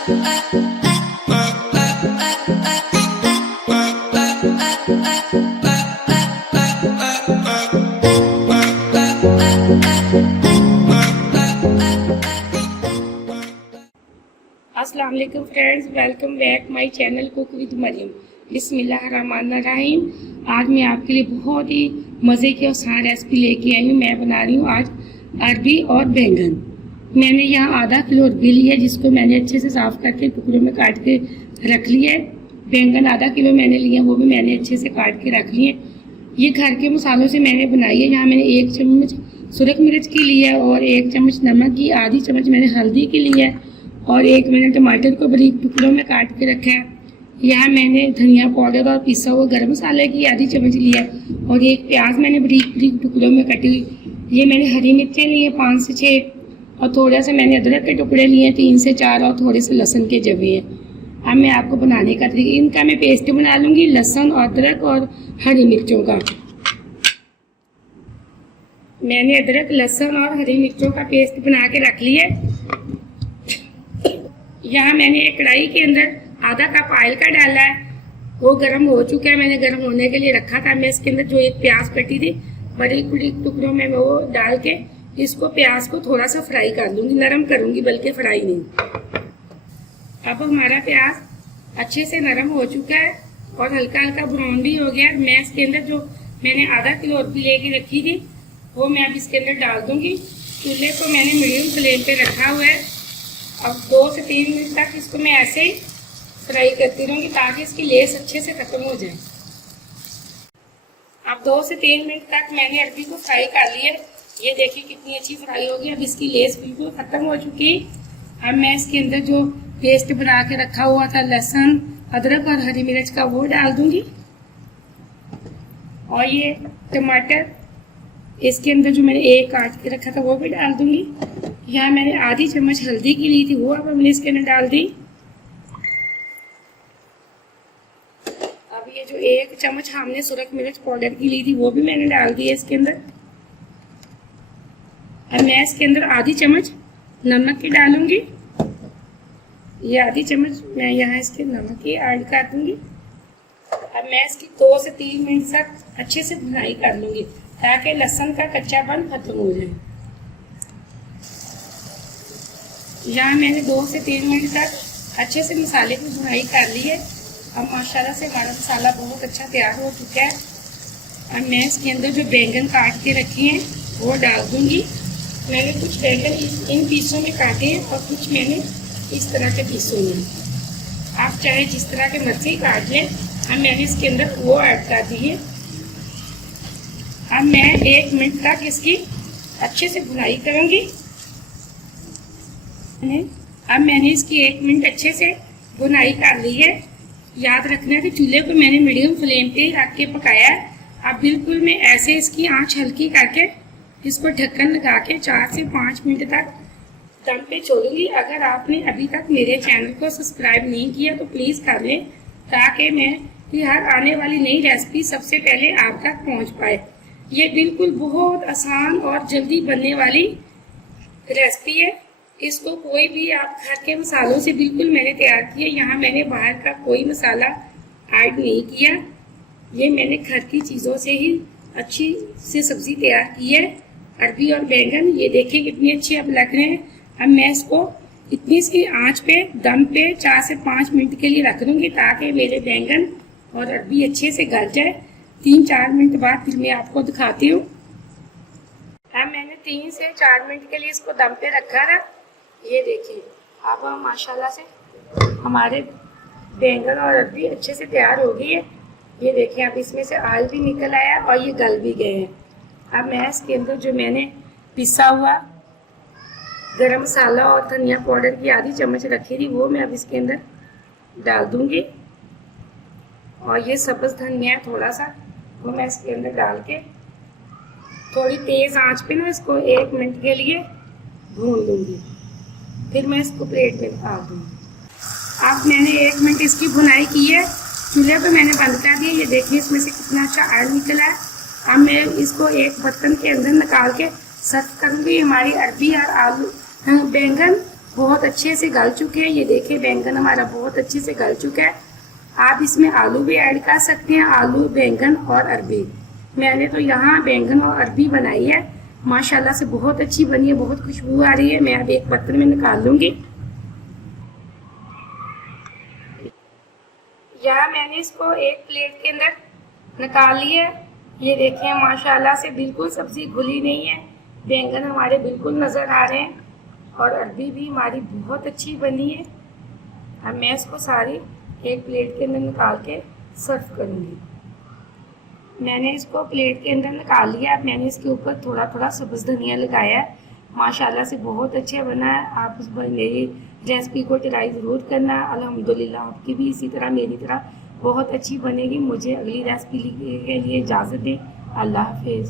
अस्सलाम वालेकुम friends, welcome back my channel cook with Mariam. बिस्मिल्लाहिर्रहमानिर्रहीम। आज मैं आपके लिए बहुत ही मज़े की और आसान रेसिपी लेके आई हूँ। मैं बना रही हूँ आज अरबी और बैंगन। मैंने यहाँ आधा किलो अरबी ली है, जिसको मैंने अच्छे से साफ़ करके टुकड़ों में काट के रख लिया है। बैंगन आधा किलो मैंने लिए, वो भी मैंने अच्छे से काट के रख लिए। ये घर के मसालों से मैंने बनाई है। यहाँ मैंने 1 चम्मच सुरख मिर्च की ली है और 1 चम्मच नमक की, आधी चम्मच मैंने हल्दी की ली है और 1 मैंने टमाटर को बारीक टुकड़ों में काट के रखा है। यहाँ मैंने धनिया पाउडर और पिसा हुआ गरम मसाले की आधी चम्मच लिया और 1 प्याज मैंने बारीक टुकड़ों में कटी हुई। ये मैंने हरी मिर्चें ली है 5 से 6 और थोड़ा सा मैंने अदरक के टुकड़े लिए 3 से 4 और थोड़े से लहसुन के जवे हैं। अब मैं आपको बनाने का तरीका, इनका मैं पेस्ट बना लूँगी, लहसुन और अदरक और हरी मिर्चों का। मैंने अदरक, लहसुन और हरी मिर्चों का पेस्ट बना के रख लिया। यहाँ मैंने एक कढ़ाई के अंदर आधा कप ऑयल का डाला है, वो गर्म हो चुका है। मैंने गर्म होने के लिए रखा था। मैं इसके अंदर जो 1 प्याज कटी थी बारीक टुकड़ों में वो डाल के इसको प्याज को थोड़ा सा फ्राई कर लूँगी, नरम करूँगी, बल्कि फ्राई नहीं। अब हमारा प्याज अच्छे से नरम हो चुका है और हल्का हल्का ब्राउन भी हो गया। मैं इसके अंदर जो मैंने आधा किलो अरबी लेके रखी थी वो मैं अब इसके अंदर डाल दूँगी। चूल्हे को मैंने मीडियम फ्लेम पे रखा हुआ है। अब 2 से 3 मिनट तक इसको मैं ऐसे ही फ्राई करती रहूँगी ताकि इसकी लेस अच्छे से ख़त्म हो जाए। अब 2 से 3 मिनट तक मैंने अरबी को फ्राई कर लिया। ये देखिए कितनी अच्छी फ्राई होगी। अब इसकी लेस बिल्कुल ख़त्म हो चुकी है। अब मैं इसके अंदर जो पेस्ट बना के रखा हुआ था लहसुन, अदरक और हरी मिर्च का, वो डाल दूँगी। और ये टमाटर इसके अंदर जो मैंने 1 काट के रखा था वो भी डाल दूँगी। यहाँ मैंने आधी चम्मच हल्दी की ली थी, वो अब मैंने इसके अंदर डाल दी। अब ये जो 1 चम्मच हमने सुरख मिर्च पाउडर की ली थी वो भी मैंने डाल दी है इसके अंदर। अब मैं इसके अंदर आधी चम्मच नमक की डालूंगी। ये आधी चम्मच मैं यहाँ इसके नमक की ऐड कर दूंगी। अब मैं इसकी 2 से 3 मिनट तक अच्छे से भुनाई कर लूँगी ताकि लहसुन का कच्चापन खत्म हो जाए। यहाँ मैंने 2 से 3 मिनट तक अच्छे से मसाले की भुनाई कर ली है। अब माशाल्लाह से हमारा मसाला बहुत अच्छा तैयार हो चुका है। अब मैं इसके अंदर जो बैंगन काट के रखे हैं वो डाल दूँगी। मैंने कुछ बैंगन इन पीसों में काटे हैं और कुछ मैंने इस तरह के पीसों में। आप चाहे जिस तरह के मर्जी काट लें। अब मैंने इसके अंदर वो ऐड कर दी है। अब मैं 1 मिनट तक इसकी अच्छे से भुनाई करूँगी। अब मैंने इसकी 1 मिनट अच्छे से भुनाई कर ली है। याद रखना कि चूल्हे को मैंने मीडियम फ्लेम पे रख के पकाया है। अब बिल्कुल मैं ऐसे इसकी आंच हल्की करके इसको ढक्कन लगा के 4 से 5 मिनट तक दम पे छोड़ूंगी। अगर आपने अभी तक मेरे चैनल को सब्सक्राइब नहीं किया तो प्लीज़ कर लें ताकि मैं ये हर आने वाली नई रेसिपी सबसे पहले आप तक पहुँच पाए। ये बिल्कुल बहुत आसान और जल्दी बनने वाली रेसिपी है। इसको कोई भी आप घर के मसालों से बिल्कुल मैंने तैयार किया। यहाँ मैंने बाहर का कोई मसाला ऐड नहीं किया। ये मैंने घर की चीज़ों से ही अच्छी से सब्ज़ी तैयार की है। अरबी और बैंगन ये देखिए कितनी अच्छी अब लग रहे हैं। अब मैं इसको इतनी सी आंच पे दम पे 4 से 5 मिनट के लिए रख दूँगी ताकि मेरे बैंगन और अरबी अच्छे से गल जाए। 3-4 मिनट बाद फिर मैं आपको दिखाती हूँ। अब मैंने 3 से 4 मिनट के लिए इसको दम पे रखा था। ये देखिए अब माशाल्लाह से हमारे बैंगन और अरबी अच्छे से तैयार हो गई है। ये देखिए अब इसमें से ऑयल भी निकल आया और ये गल भी गए हैं। अब मैं इसके अंदर जो मैंने पिसा हुआ गरम मसाला और धनिया पाउडर की आधी चम्मच रखी थी वो मैं अब इसके अंदर डाल दूँगी। और ये सब्ज़ धनिया थोड़ा सा वो मैं इसके अंदर डाल के थोड़ी तेज़ आंच पे ना इसको 1 मिनट के लिए भून लूँगी। फिर मैं इसको प्लेट में निकाल दूँगी। अब मैंने 1 मिनट इसकी भुनाई की है। चूल्हे पे मैंने बंद कर दिया। ये देखिए इसमें से कितना अच्छा ऑयल निकला है। अब मैं इसको एक बर्तन के अंदर निकाल के सर्व करूँगी। हमारी अरबी और आलू बैंगन बहुत अच्छे से गल चुके हैं। ये देखिए बैंगन हमारा बहुत अच्छे से गल चुका है। आप इसमें आलू भी ऐड कर सकते हैं, आलू, बैंगन और अरबी। मैंने तो यहाँ बैंगन और अरबी बनाई है, माशाल्लाह से बहुत अच्छी बनी है, बहुत खुशबू आ रही है। मैं अब एक बर्तन में निकाल लूँगी। यहाँ मैंने इसको एक प्लेट के अंदर निकाल लिया है। ये देखें माशाल्लाह से बिल्कुल सब्ज़ी घुली नहीं है, बैंगन हमारे बिल्कुल नज़र आ रहे हैं और अरबी भी हमारी बहुत अच्छी बनी है। अब मैं इसको सारी एक प्लेट के अंदर निकाल के सर्व करूँगी। मैंने इसको प्लेट के अंदर निकाल लिया। अब मैंने इसके ऊपर थोड़ा थोड़ा सब्ज़ धनिया लगाया है, माशाल्लाह से बहुत अच्छा बना है। आप उस मेरी रेसिपी को ट्राई ज़रूर करना। अल्हम्दुलिल्लाह आपकी भी इसी तरह मेरी तरह बहुत अच्छी बनेगी। मुझे अगली रेसिपी के लिए इजाज़त दें। अल्लाह हाफिज़।